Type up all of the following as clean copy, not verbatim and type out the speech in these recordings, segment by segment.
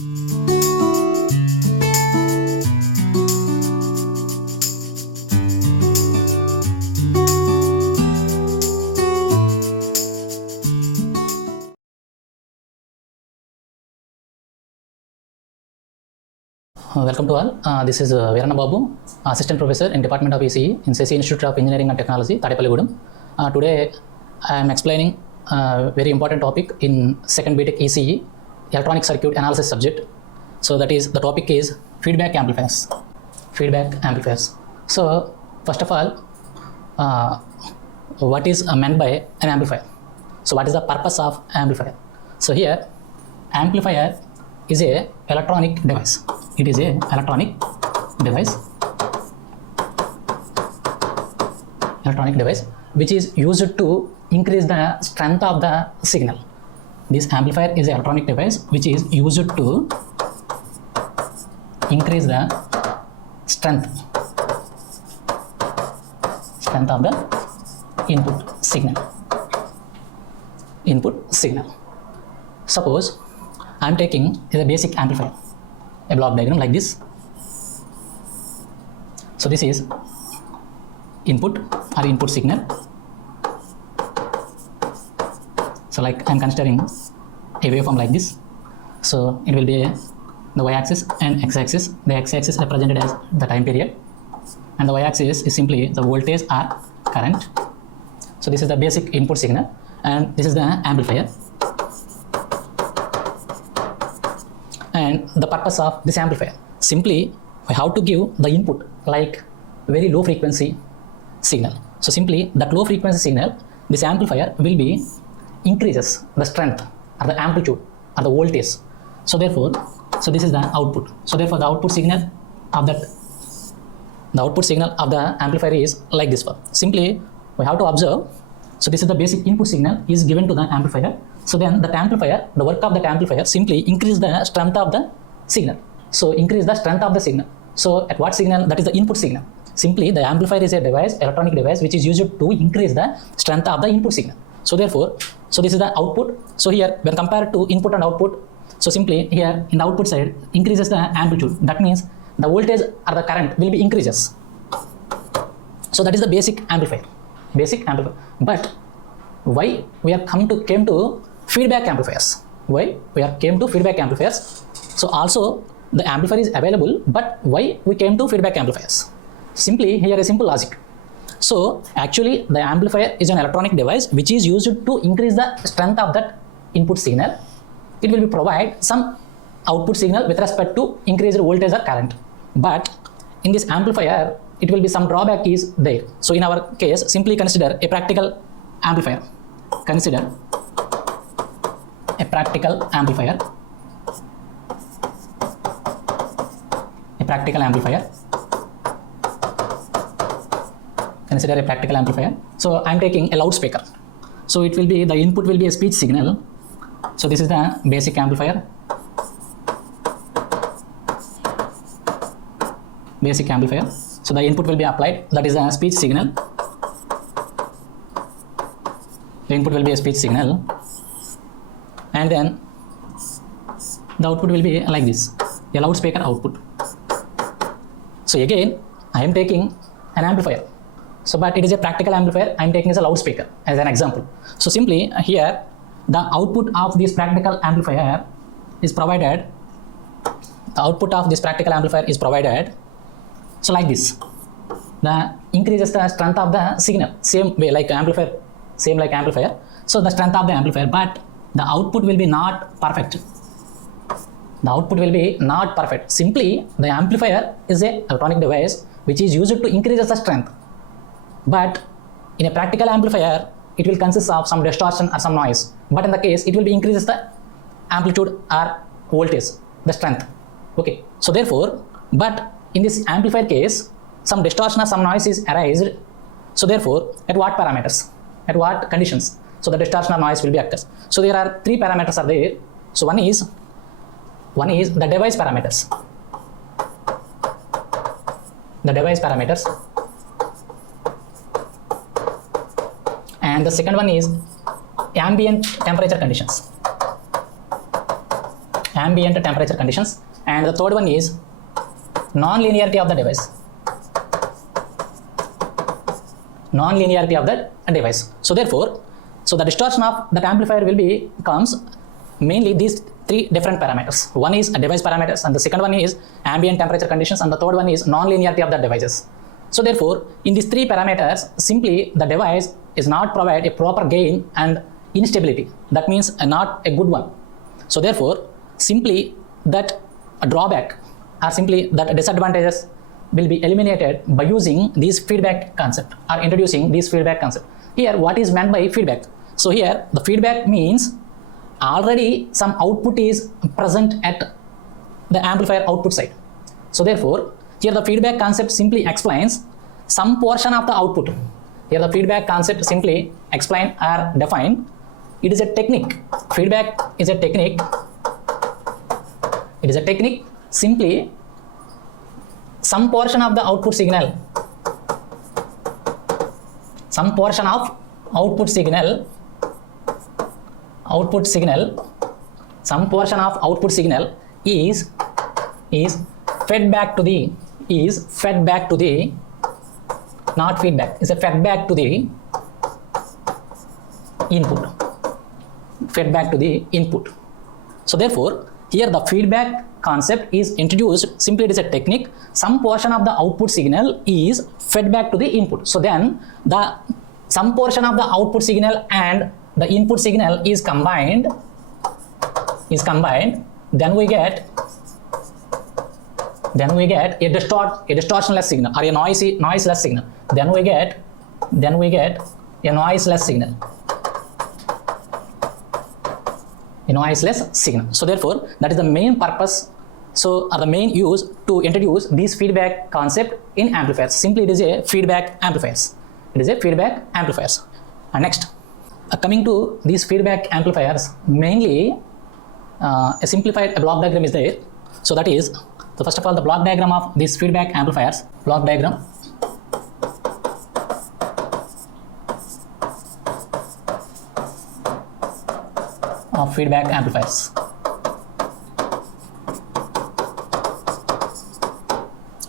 Welcome to all. This is Veerana Babu, Assistant Professor in Department of ECE in ECE Institute of Engineering and Technology, Tadepalligudem. Today I am explaining a very important topic in second B.Tech ECE, Electronic Circuit Analysis subject. So that is, the topic is Feedback Amplifiers. Feedback Amplifiers. So first of all, what is meant by an amplifier? So what is the purpose of amplifier? So here, amplifier is a electronic device. It is a electronic device which is used to increase the strength of the signal. This amplifier is an electronic device which is used to increase the strength of the input signal. Suppose I am taking a basic amplifier, a block diagram like this. So this is input or input signal. So like I am considering a waveform like this. So it will be the y-axis and x-axis. The x-axis represented as the time period, and the y-axis is simply the voltage or current. So this is the basic input signal, and this is the amplifier. And the purpose of this amplifier, simply we have to give the input like very low frequency signal. So simply that low frequency signal, this amplifier will be increases the strength or the amplitude or the voltage. So therefore, so this is the output. So therefore the output signal of the amplifier is like this one. Simply we have to observe. So this is the basic input signal is given to the amplifier. So then that amplifier, the work of that amplifier, simply increase the strength of the signal. So increase the strength of the signal. So at what signal? That is the input signal. Simply the amplifier is a device, electronic device, which is used to increase the strength of the input signal. So therefore, so this is the output. So here when compared to input and output, so simply here in the output side increases the amplitude. That means the voltage or the current will be increases. So that is the basic amplifier. But why we are came to feedback amplifiers? Why we are came to feedback amplifiers? So also the amplifier is available, but why we came to feedback amplifiers? Simply here a simple logic. So actually the amplifier is an electronic device which is used to increase the strength of that input signal. It will provide some output signal with respect to increased voltage or current. But in this amplifier, it will be some drawback is there. So in our case, simply consider a practical amplifier. Consider a practical amplifier. Consider a practical amplifier. So I am taking a loudspeaker. So it will be, the input will be a speech signal. So this is the basic amplifier. So the input will be applied, that is a speech signal. The input will be a speech signal, and then the output will be like this, a loudspeaker output. So again, I am taking an amplifier. So but it is a practical amplifier, I am taking as a loudspeaker as an example. So simply here, the output of this practical amplifier is provided. So like this, the increases the strength of the signal, same like amplifier. So the strength of the amplifier, but the output will be not perfect. Simply the amplifier is a electronic device which is used to increase the strength. But in a practical amplifier, it will consist of some distortion or some noise. But in the case, it will be increases the amplitude or voltage, the strength. Okay. So therefore, but in this amplifier case, some distortion or some noise is arised. So therefore, at what parameters? At what conditions? So the distortion or noise will be occurs. So there are three parameters are there. So one is the device parameters. And the second one is ambient temperature conditions. ambient temperature conditions, and the third one is non-linearity of the device. Non-linearity of the device. So therefore, the distortion of that amplifier will be comes mainly these three different parameters. One is device parameters, and the second one is ambient temperature conditions, and the third one is non-linearity of the devices. So therefore, in these three parameters, simply the device is not provide a proper gain and instability. That means not a good one. So therefore, simply that a drawback or simply that disadvantages will be eliminated by using this feedback concept or introducing this feedback concept. Here, what is meant by feedback? So here, the feedback means already some output is present at the amplifier output side. So therefore, here the feedback concept simply explains some portion of the output. Here the feedback concept simply explain or define. It is a technique. Feedback is a technique. It is a technique. Simply some portion of the output signal, some portion of output signal, some portion of output signal is fed back to the, not feedback, is fed back to the input. Fed back to the input. So therefore, here the feedback concept is introduced. Simply it is a technique. Some portion of the output signal is fed back to the input. So then the some portion of the output signal and the input signal is combined. Then we get a distortionless signal or a noiseless signal. Then we get a noiseless signal. A noiseless signal. So therefore, that is the main purpose. So the main use to introduce this feedback concept in amplifiers. Simply it is a feedback amplifiers. It is a feedback amplifiers. And next, coming to these feedback amplifiers, mainly a simplified block diagram is there. So that is, so first of all, the block diagram of these feedback amplifiers. Block diagram. Of feedback amplifiers.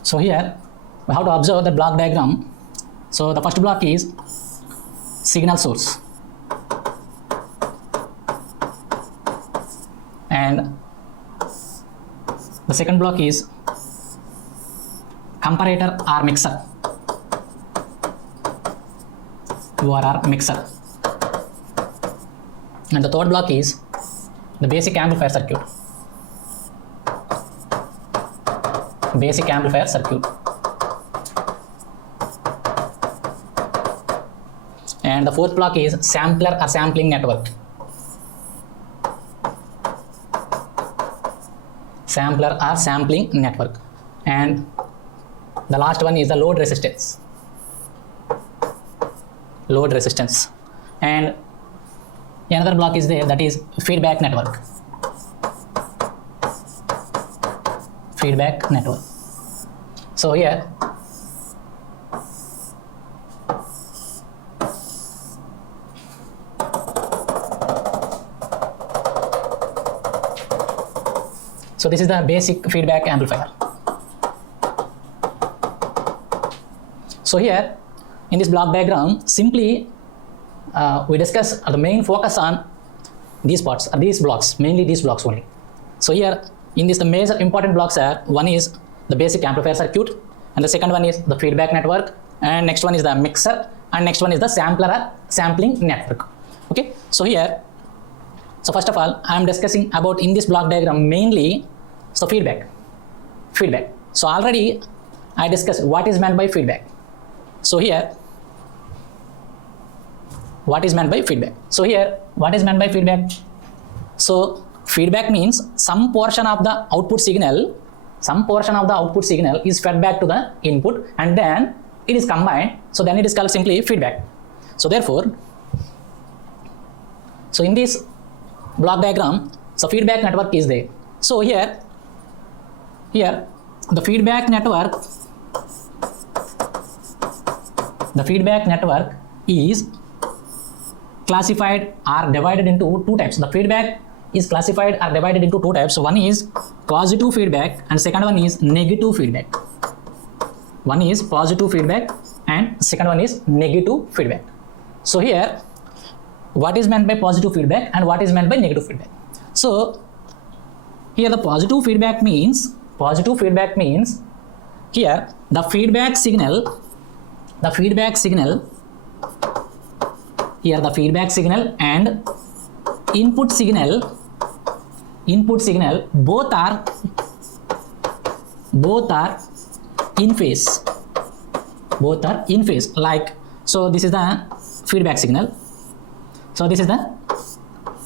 So here we have to observe the block diagram. So the first block is signal source, and the second block is comparator or mixer, URR mixer, and the third block is the basic amplifier circuit. Basic amplifier circuit. And the fourth block is sampler or sampling network. Sampler or sampling network. And the last one is the load resistance. Load resistance. And another block is there, that is feedback network. Feedback network. So here this is the basic feedback amplifier. So here in this block diagram, simply we discuss the main focus on these parts, these blocks, mainly these blocks only. So here in this, the major important blocks are, one is the basic amplifier circuit, and the second one is the feedback network, and next one is the mixer, and next one is the sampler or sampling network. Okay, so here, so first of all, I am discussing about in this block diagram mainly so feedback. So already I discussed what is meant by feedback. So here, what is meant by feedback? So here, what is meant by feedback? So feedback means some portion of the output signal is fed back to the input, and then it is combined. So then it is called simply feedback. So therefore, so in this block diagram, so feedback network is there. So here the feedback network is classified or divided into two types. The feedback is classified or divided into two types. One is positive feedback and second one is negative feedback. One is positive feedback and second one is negative feedback. So here, what is meant by positive feedback and what is meant by negative feedback? So here the positive feedback means here the feedback signal and input signal both are in phase. Like, so this is the feedback signal, so this is the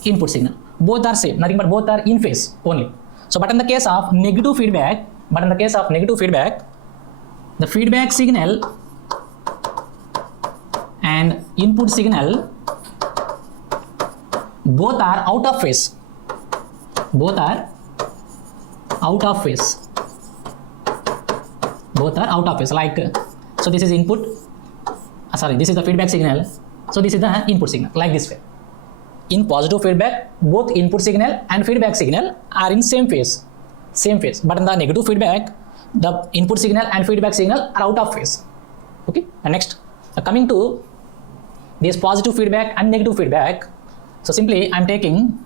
input signal. Both are same, nothing but both are in phase only. So but in the case of negative feedback, the feedback signal and input signal both are out of phase. Like, so this is input, this is the feedback signal, so this is the input signal, like this way. In positive feedback, both input signal and feedback signal are in same phase. But in the negative feedback, the input signal and feedback signal are out of phase. Okay. And next, coming to this positive feedback and negative feedback. So simply I am taking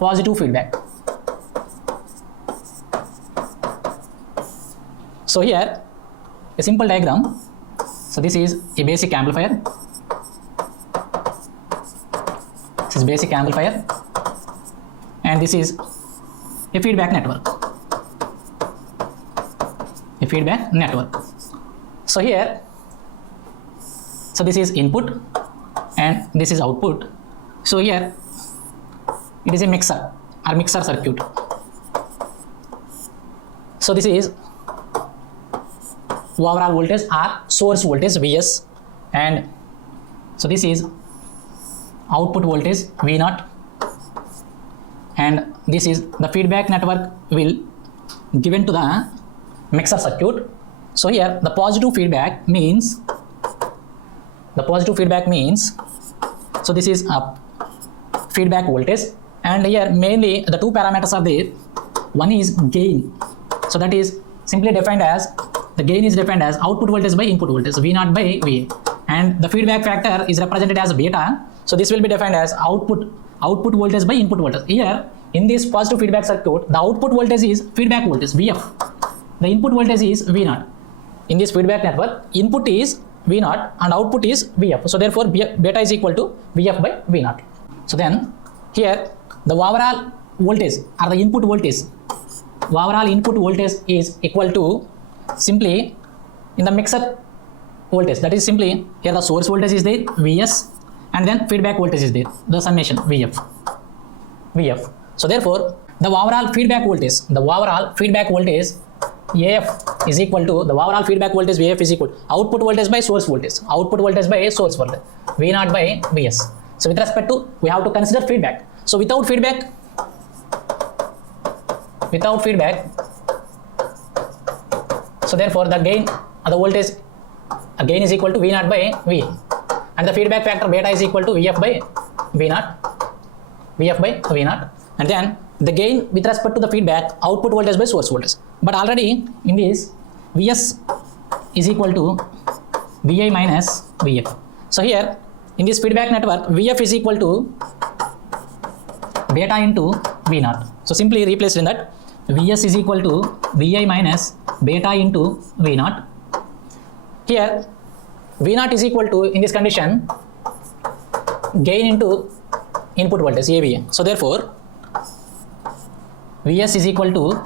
positive feedback. So here, a simple diagram. So this is a basic amplifier. And this is a feedback network. So here, so this is input and this is output. So here it is a mixer circuit. So this is overall voltage or source voltage Vs, and so this is output voltage V0, and this is the feedback network will given to the mixer circuit. So here the positive feedback means, so this is a feedback voltage, and here mainly the two parameters are there. One is gain, so that is simply defined as, the gain is defined as output voltage by input voltage, V0 by Va, and the feedback factor is represented as beta, so this will be defined as output voltage by input voltage. Here in this positive feedback circuit, the output voltage is feedback voltage Vf, the input voltage is V0. In this feedback network, input is V0 and output is Vf, so therefore beta is equal to Vf by V0. So then here the overall voltage or the input voltage, is equal to simply in the mixer voltage, that is simply here the source voltage is there Vs, and then feedback voltage is there, the summation Vf. So therefore the overall feedback voltage AF is equal to, the overall feedback voltage VF is equal to output voltage by source voltage, V0 by Vs. So with respect to, we have to consider feedback. So without feedback, so therefore the gain of the voltage again is equal to V0 by Va, and the feedback factor beta is equal to Vf by V0, and then the gain with respect to the feedback output voltage by source voltage. But already in this, Vs is equal to Vi minus Vf. So here in this feedback network, Vf is equal to beta into V0. So simply replace in that, Vs is equal to Vi minus beta into V0. Here V0 is equal to, in this condition, gain into input voltage AVA. So therefore Vs is equal to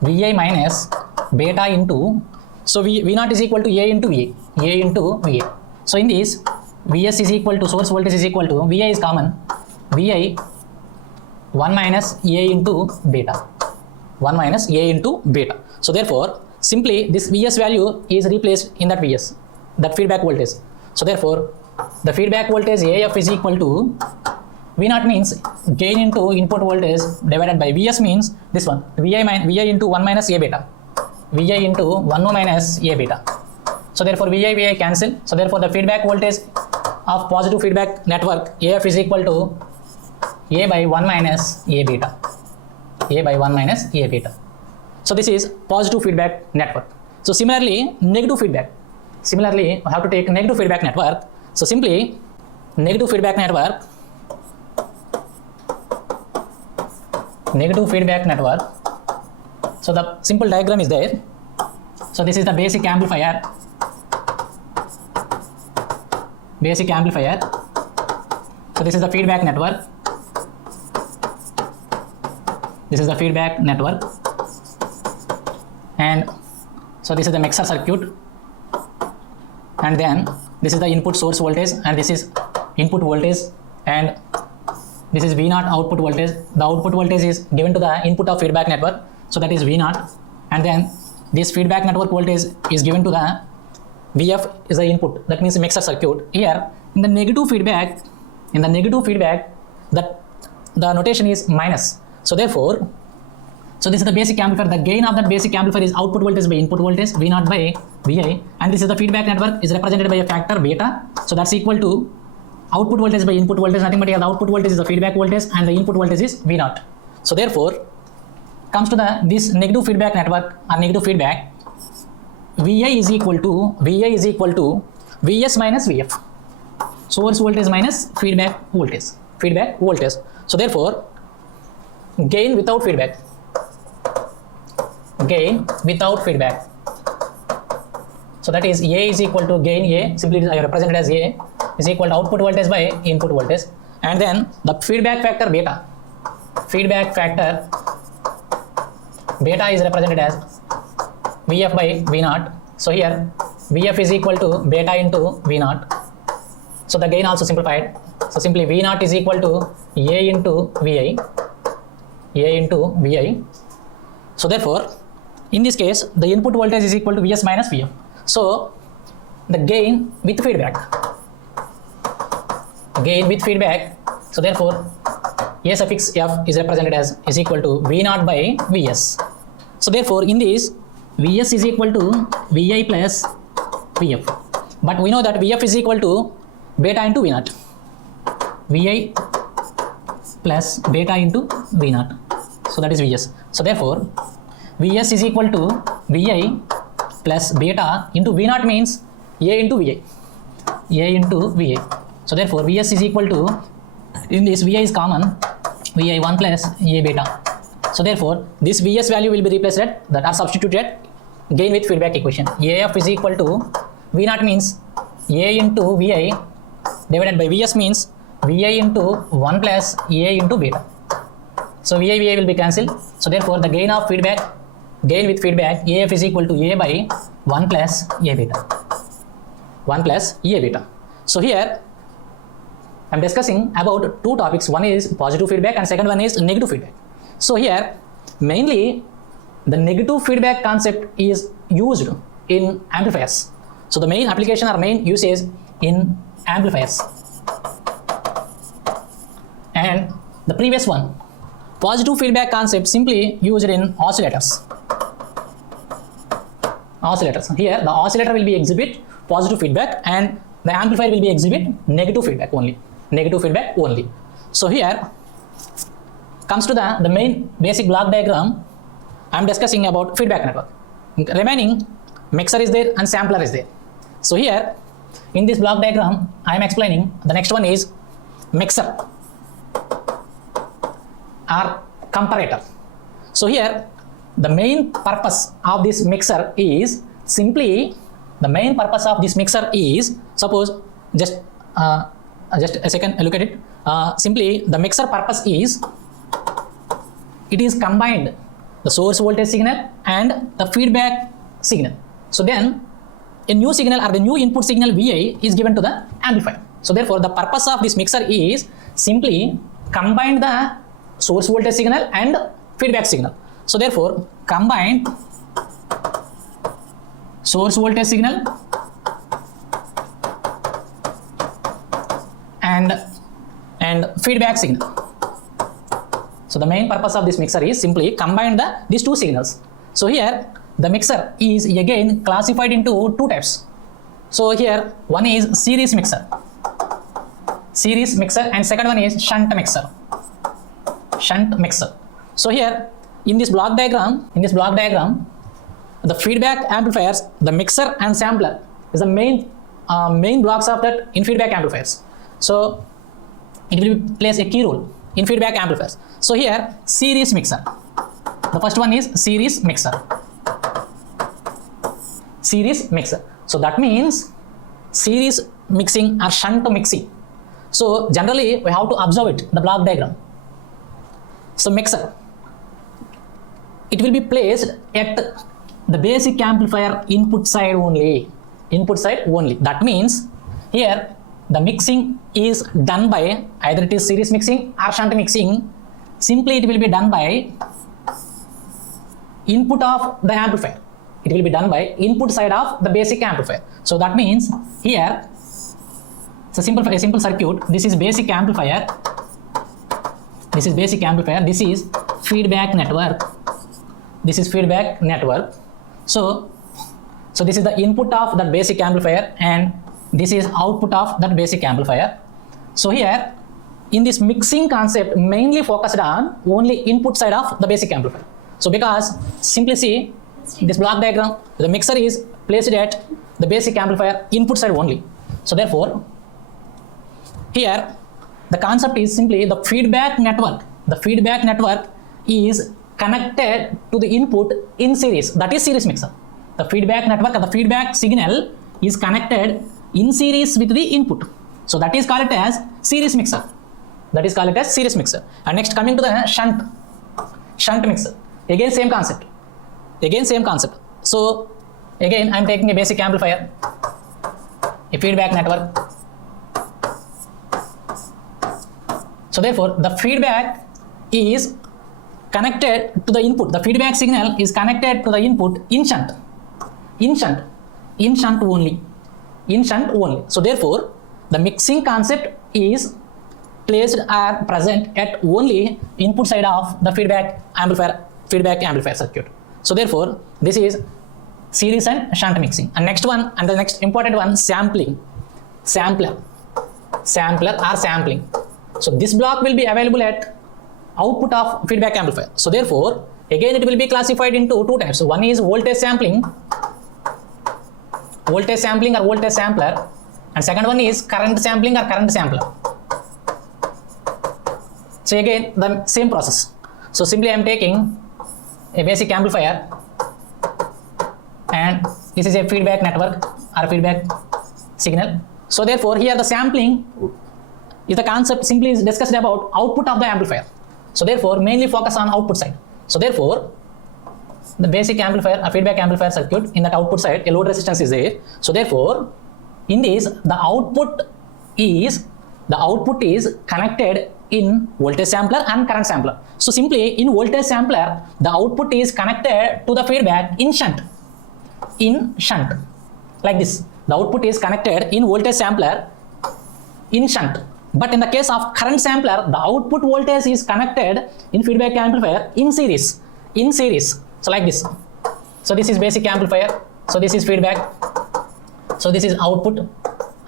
Vi minus beta into, so V0 is equal to A into Va. So in this, Vs is equal to, source voltage is equal to, Vi is common, Vi 1 minus A into beta. So therefore simply this Vs value is replaced in that Vs, that feedback voltage. So therefore the feedback voltage AF is equal to, V0 means gain into input voltage divided by Vs means this one, Vi into 1 minus A beta, Vi into 1 minus A beta. So therefore Vi cancel. So therefore the feedback voltage of positive feedback network AF is equal to A by 1 minus A beta. A by 1 minus A beta. So this is positive feedback network. So similarly, negative feedback. Similarly, we have to take negative feedback network. So simply, negative feedback network. Negative feedback network. So the simple diagram is there. So this is the basic amplifier. Basic amplifier. So this is the feedback network. This is the feedback network. And so this is the mixer circuit. And then this is the input source voltage, and this is input voltage, and this is V0 output voltage. The output voltage is given to the input of feedback network, so that is V0. And then this feedback network voltage is given to the VF is the input. That means mixer circuit. Here in the negative feedback, that the notation is minus. So therefore, so this is the basic amplifier. The gain of that basic amplifier is output voltage by input voltage, V0 by Vi, and this is the feedback network is represented by a factor beta. So that's equal to output voltage by input voltage, nothing but here the output voltage is the feedback voltage and the input voltage is V0. So therefore, comes to this negative feedback network or negative feedback, Vi is equal to Vs minus Vf. Source voltage minus feedback voltage. So therefore, gain without feedback. So that is A is equal to gain A, simply I have represented as A, is equal to output voltage by input voltage, and then the feedback factor beta. Feedback factor beta is represented as Vf by V0. So here Vf is equal to beta into V0. So the gain also simplified. So simply V0 is equal to A into Vi. So therefore, in this case, the input voltage is equal to Vs minus Vf. So the gain with feedback. So therefore, A suffix F is represented as is equal to V0 by Vs. So therefore, in this, Vs is equal to Vi plus Vf. But we know that Vf is equal to beta into V0. Vi plus beta into V0. So that is Vs. So therefore, Vs is equal to Vi plus beta into V0 means A into Vi. So therefore, Vs is equal to, in this Vi is common, Vi1 plus A beta. So therefore, this Vs value will be replaced that are substituted gain with feedback equation. AF is equal to V0 means A into Vi divided by Vs means Vi into 1 plus A into beta. So Vi will be cancelled. So therefore, the gain with feedback AF is equal to A by 1 plus A beta. So here I am discussing about two topics. One is positive feedback and second one is negative feedback. So here mainly the negative feedback concept is used in amplifiers. So the main application or main usage in amplifiers. And the previous one, positive feedback concept, simply used in oscillators. Here the oscillator will be exhibit positive feedback and the amplifier will be exhibit negative feedback only. So here comes to the main basic block diagram. I am discussing about feedback network. Remaining mixer is there and sampler is there. So here in this block diagram I am explaining the next one is mixer or comparator. So here the main purpose of this mixer is simply suppose just a second, look at it. Simply the mixer purpose is it is combined the source voltage signal and the feedback signal. So then a new signal or the new input signal Vi is given to the amplifier. So therefore the purpose of this mixer is simply combine the source voltage signal and feedback signal. So therefore combine source voltage signal and feedback signal. So the main purpose of this mixer is simply combine these two signals. So here the mixer is again classified into two types. So here one is series mixer and second one is shunt mixer. shunt mixer. So here in this block diagram, the feedback amplifiers, the mixer and sampler is the main blocks of that in feedback amplifiers. So it will plays a key role in feedback amplifiers. So here series mixer. The first one is series mixer. Series mixer. So that means series mixing or shunt mixing. So generally we have to observe it, the block diagram. So mixer, it will be placed at the basic amplifier input side only. Input side only. That means here the mixing is done by either it is series mixing or shunt mixing. Simply it will be done by input of the amplifier. It will be done by input side of the basic amplifier. So that means here it's a simple circuit. This is basic amplifier. This is basic amplifier. This is feedback network. This is feedback network. So this is the input of that basic amplifier and this is output of that basic amplifier. So here in this mixing concept mainly focused on only input side of the basic amplifier. So because simply see this block diagram, the mixer is placed at the basic amplifier input side only. So therefore here the concept is simply the feedback network. The feedback network is connected to the input in series. That is series mixer. The feedback network or the feedback signal is connected in series with the input. So that is called as series mixer. That is called as series mixer. And next coming to the shunt mixer. Again same concept. So again I am taking a basic amplifier, a feedback network. So therefore the feedback is connected to the input. The feedback signal is connected to the input in shunt. In shunt only. So therefore the mixing concept is placed or present at only input side of the feedback amplifier circuit. So therefore this is series and shunt mixing. And next one, and the next important one, sampler or sampling. So this block will be available at output of feedback amplifier. So therefore again it will be classified into two types. One is voltage sampling or voltage sampler, and second one is current sampling or current sampler. So again the same process. So simply I am taking a basic amplifier and this is a feedback network or feedback signal. So therefore here the sampling is the concept simply is discussed about output of the amplifier. So therefore mainly focus on output side. So therefore the basic amplifier, a feedback amplifier circuit, in that output side a load resistance is there. So therefore in this the output is connected in voltage sampler and current sampler. So simply in voltage sampler the output is connected to the feedback in shunt. Like this, the output is connected in voltage sampler in shunt. But in the case of current sampler, the output voltage is connected in feedback amplifier in series. So like this. So this is basic amplifier. So this is feedback. So this is output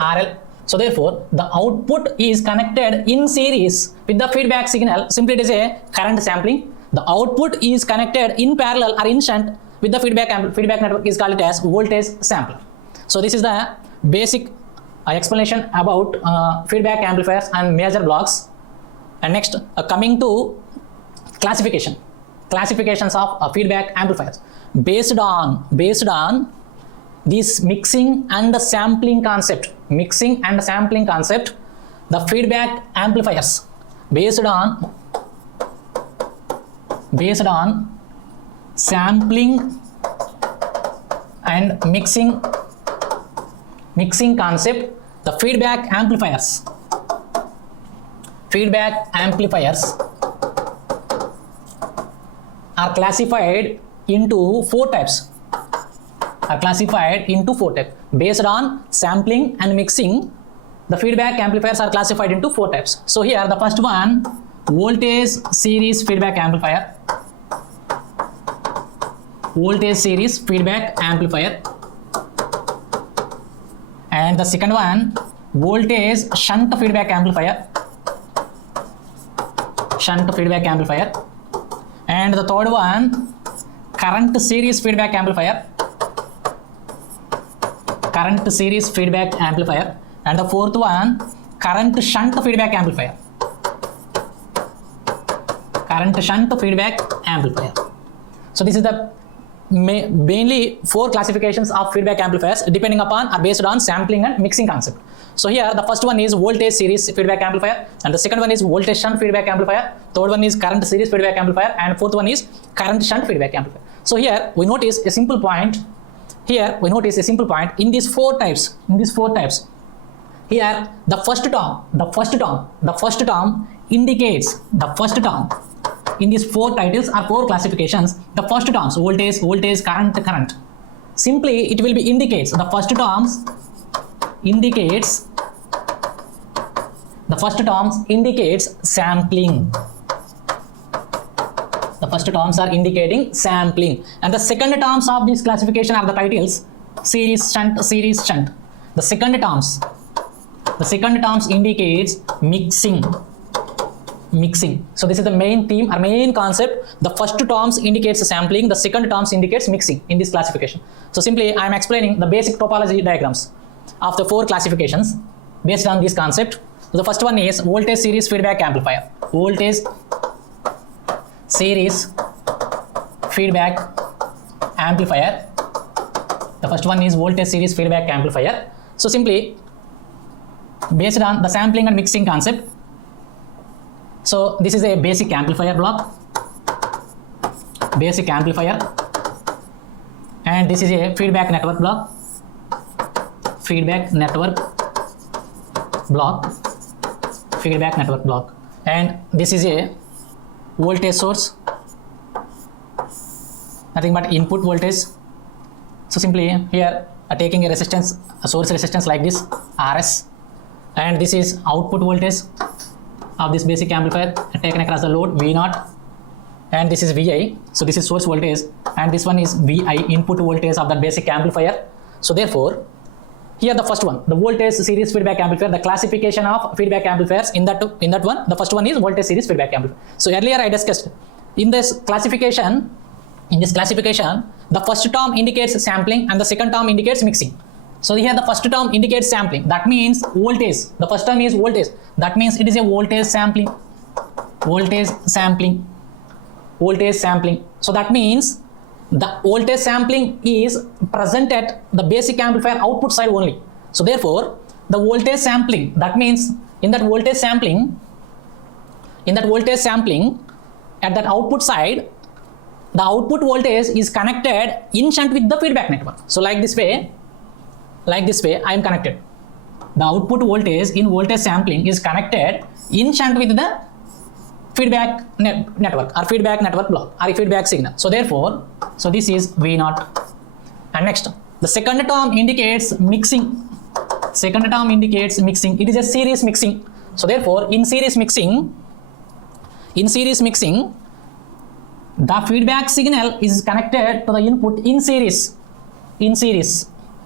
RL. So therefore the output is connected in series with the feedback signal. Simply it is a current sampling. The output is connected in parallel or in shunt with the feedback network is called as voltage sampler. So this is the basic explanation about feedback amplifiers and major blocks. And next coming to classifications of feedback amplifiers based on this mixing and the sampling concept. The feedback amplifiers based on sampling and mixing concept. The feedback amplifiers are classified into four types. Based on sampling and mixing, the feedback amplifiers are classified into four types. So here the first one, voltage series feedback amplifier. And the second one, voltage shunt feedback amplifier. shunt feedback amplifier. And the third one, current series feedback amplifier. Current series feedback amplifier. And the fourth one, current shunt feedback amplifier. Current shunt feedback amplifier. So this is the mainly 4 classifications of feedback amplifiers depending upon or based on sampling and mixing concept. So here the first one is voltage series feedback amplifier, and the second one is voltage shunt feedback amplifier, third one is current series feedback amplifier, and fourth one is current shunt feedback amplifier. So here we notice a simple point. Here we notice a simple point in these 4 types. Here the first term indicates in these 4 titles or 4 classifications, the first terms voltage, current. Simply it will be indicates. The first terms indicates sampling. The first terms are indicating sampling, and the second terms of this classification are the titles series, shunt. The second terms indicates mixing. So this is the main theme or main concept. The first terms indicates sampling, the second terms indicates mixing in this classification. So simply I am explaining the basic topology diagrams of the 4 classifications based on this concept. So the first one is voltage series feedback amplifier. Voltage series feedback amplifier. The first one is voltage series feedback amplifier. So simply based on the sampling and mixing concept. So this is a basic amplifier block, and this is a feedback network block, and this is a voltage source, nothing but input voltage. So simply here taking a source resistance like this RS, and this is output voltage of this basic amplifier taken across the load V0, and this is Vi. So this is source voltage, and this one is Vi, input voltage of that basic amplifier. So therefore here the first one, the voltage series feedback amplifier, the classification of feedback amplifiers in that one, the first one is voltage series feedback amplifier. So earlier I discussed in this classification, the first term indicates sampling and the second term indicates mixing. So here the first term indicates sampling, that means voltage. The first term is voltage, that means it is a voltage sampling. So that means the voltage sampling is present at the basic amplifier output side only. So therefore the voltage sampling, that means in that voltage sampling at that output side, the output voltage is connected in shunt with the feedback network. So like this way I am connected. The output voltage in voltage sampling is connected in shunt with the feedback network or feedback network block or feedback signal. So therefore, so this is V0. And next, the second term indicates mixing. It is a series mixing. So therefore, in series mixing, the feedback signal is connected to the input in series.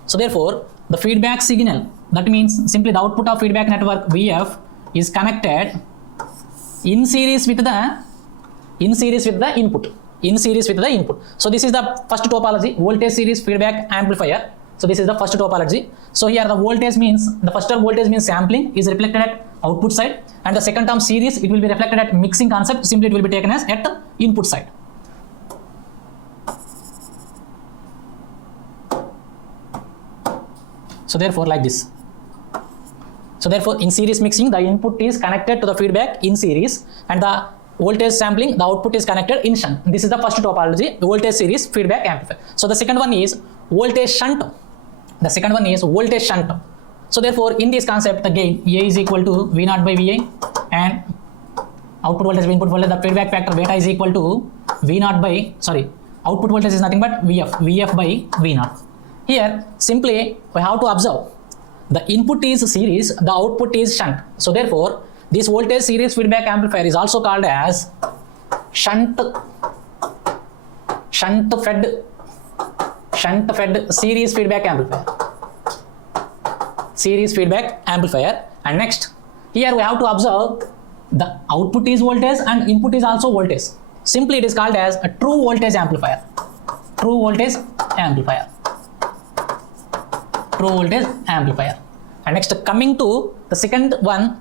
So therefore, the feedback signal, that means simply the output of feedback network VF is connected in series with the input. So this is the first topology, voltage series feedback amplifier. So this is the first topology. So here the voltage means, the first term voltage means sampling is reflected at output side, and the second term series, it will be reflected at mixing concept. Simply it will be taken as at the input side. So therefore like this. So therefore in series mixing, the input is connected to the feedback in series, and the voltage sampling, the output is connected in shunt. This is the first topology, voltage series feedback amplifier. So the second one is voltage shunt. So therefore in this concept, the gain A is equal to V0 by Va, and output voltage by input voltage, the feedback factor beta is equal to output voltage is nothing but Vf by V0. Here simply we have to observe the input is series, the output is shunt. So therefore this voltage series feedback amplifier is also called as shunt fed series feedback amplifier. And next, here we have to observe the output is voltage and input is also voltage. Simply it is called as a true voltage amplifier. True voltage amplifier. True voltage amplifier. And next, coming to the second one,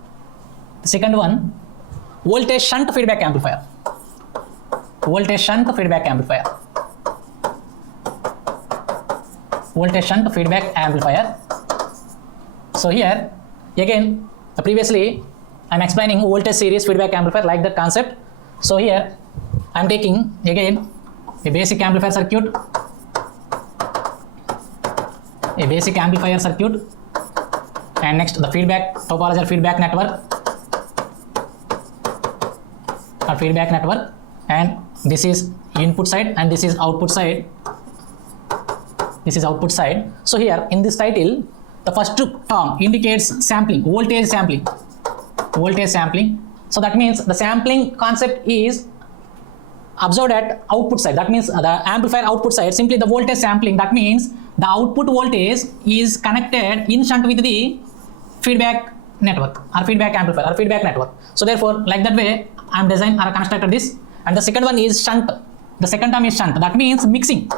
voltage-shunt feedback amplifier. Voltage-shunt feedback amplifier. Voltage-shunt feedback amplifier. So here again, previously I am explaining voltage series feedback amplifier like that concept. So here I am taking again a basic amplifier circuit, and next the feedback topology or feedback network, and this is input side and this is output side. So here in this title, the first term indicates sampling, voltage sampling. So that means the sampling concept is observed at output side. That means the amplifier output side, simply the voltage sampling. That means the output voltage is connected in shunt with the feedback network or feedback amplifier or feedback network. So therefore, like that way I am designed or constructed this. And the second one is shunt. The second term is shunt. That means mixing.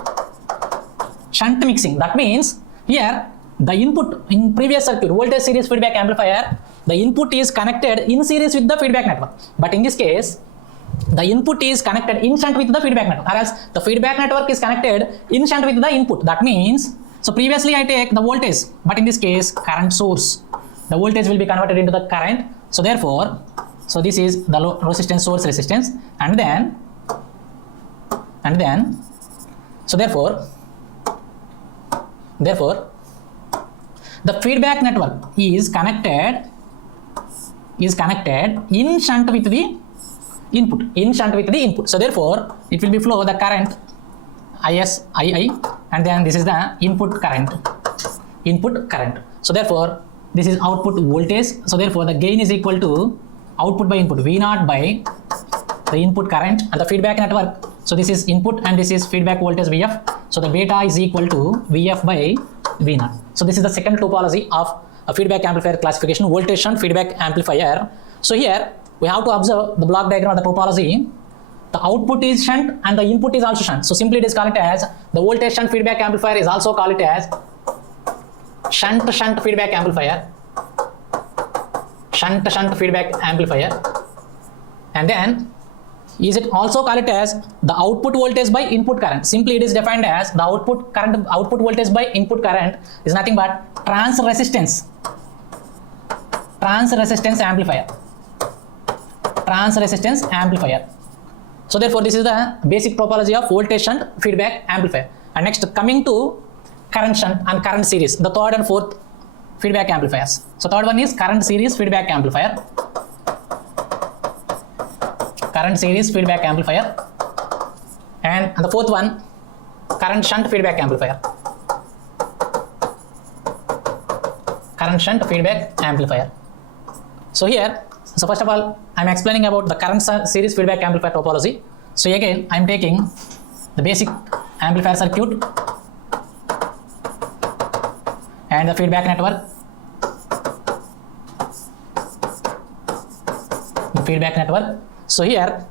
Shunt mixing. That means here the input in previous circuit, voltage series feedback amplifier, the input is connected in series with the feedback network. But in this case, the input is connected in shunt with the feedback network, whereas the feedback network is connected in shunt with the input. That means, so previously I take the voltage, but in this case current source. The voltage will be converted into the current. So therefore, so this is the resistance, source resistance, and then so therefore the feedback network is connected in shunt with the input. So therefore it will be flow the current II, and then this is the input current. So therefore this is output voltage. So therefore the gain is equal to output by input, V0 by the input current, and the feedback network. So this is input and this is feedback voltage Vf. So the beta is equal to Vf by V0. So this is the second topology of a feedback amplifier classification, voltage-shunt feedback amplifier. So here we have to observe the block diagram of the topology. The output is shunt and the input is also shunt. So simply it is called as the voltage-shunt feedback amplifier is also called as shunt feedback amplifier. Shunt feedback amplifier. And then is it also called as the output voltage by input current. Simply it is defined as the output voltage by input current is nothing but trans resistance amplifier. So therefore this is the basic topology of voltage-shunt feedback amplifier. And next, coming to current-shunt and current series, the third and fourth feedback amplifiers. So third one is current series feedback amplifier. And the fourth one, current-shunt feedback amplifier. So here, so first of all, I am explaining about the current series feedback amplifier topology. So again, I am taking the basic amplifier circuit and the feedback network. So here,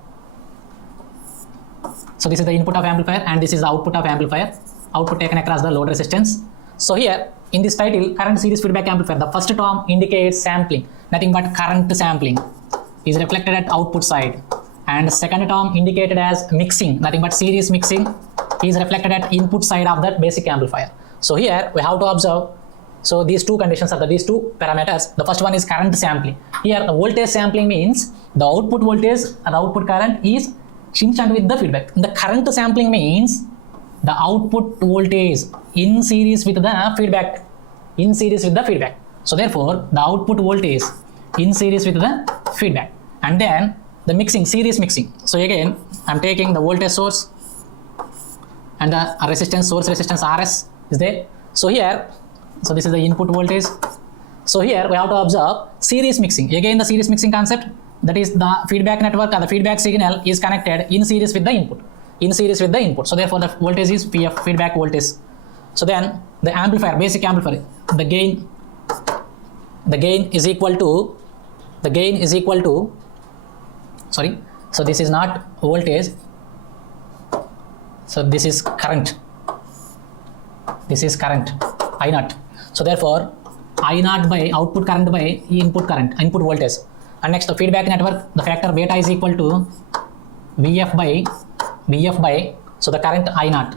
so this is the input of amplifier and this is the output of amplifier. Output taken across the load resistance. So here in this title, current series feedback amplifier, the first term indicates sampling, nothing but current sampling is reflected at output side, and the second term indicated as mixing, nothing but series mixing is reflected at input side of that basic amplifier. So here we have to observe, so these two conditions are these two parameters. The first one is current sampling. Here the voltage sampling means the output voltage and output current is in shunt with the feedback. The current sampling means the output voltage in series with the feedback. So therefore the output voltage in series with the feedback, and then the mixing, series mixing. So again I am taking the voltage source and the resistance, source resistance Rs is there. So here, so this is the input voltage. So here we have to observe series mixing. Again the series mixing concept, that is the feedback network or the feedback signal is connected in series with the input. So therefore the voltage is Pf, feedback voltage. So then the amplifier, basic amplifier, the gain is equal to sorry, so this is not voltage, so this is current, I naught. So therefore I naught by output current by input current, input voltage. And next, the feedback network, the factor beta is equal to Vf by so the current I naught.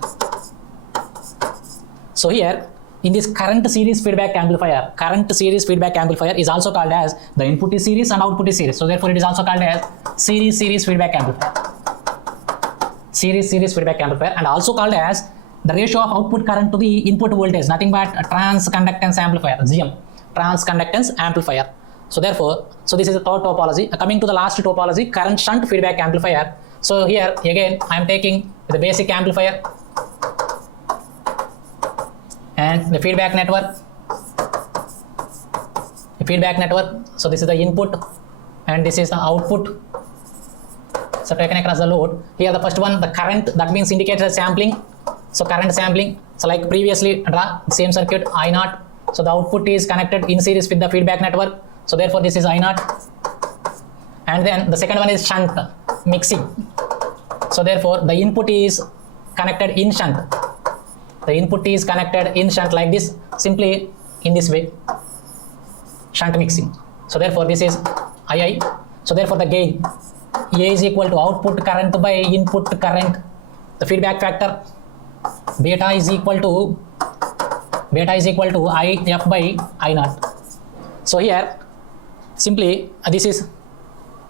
So here in this current series feedback amplifier is also called as the input is series and output is series. So therefore it is also called as series feedback amplifier. Series feedback amplifier, and also called as the ratio of output current to the input voltage, nothing but a transconductance amplifier, GM, transconductance amplifier. So therefore, so this is the third topology. Coming to the last topology, current-shunt feedback amplifier. So here again I am taking the basic amplifier and the feedback network. So this is the input and this is the output. So taken across the load. Here the first one, the current, that means indicates the sampling. So current sampling. So like previously draw the same circuit I naught. So the output is connected in series with the feedback network. So therefore this is I naught. And then the second one is shunt mixing. So therefore the input is connected in shunt. Like this, simply in this way, shunt mixing. So therefore this is II. So therefore the gain A is equal to output current by input current. The feedback factor beta is equal to IF by I naught. So here simply this is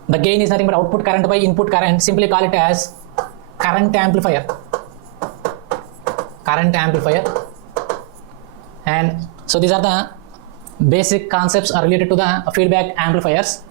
the gain is nothing but output current by input current. Simply call it as current amplifier. And so these are the basic concepts related to the feedback amplifiers.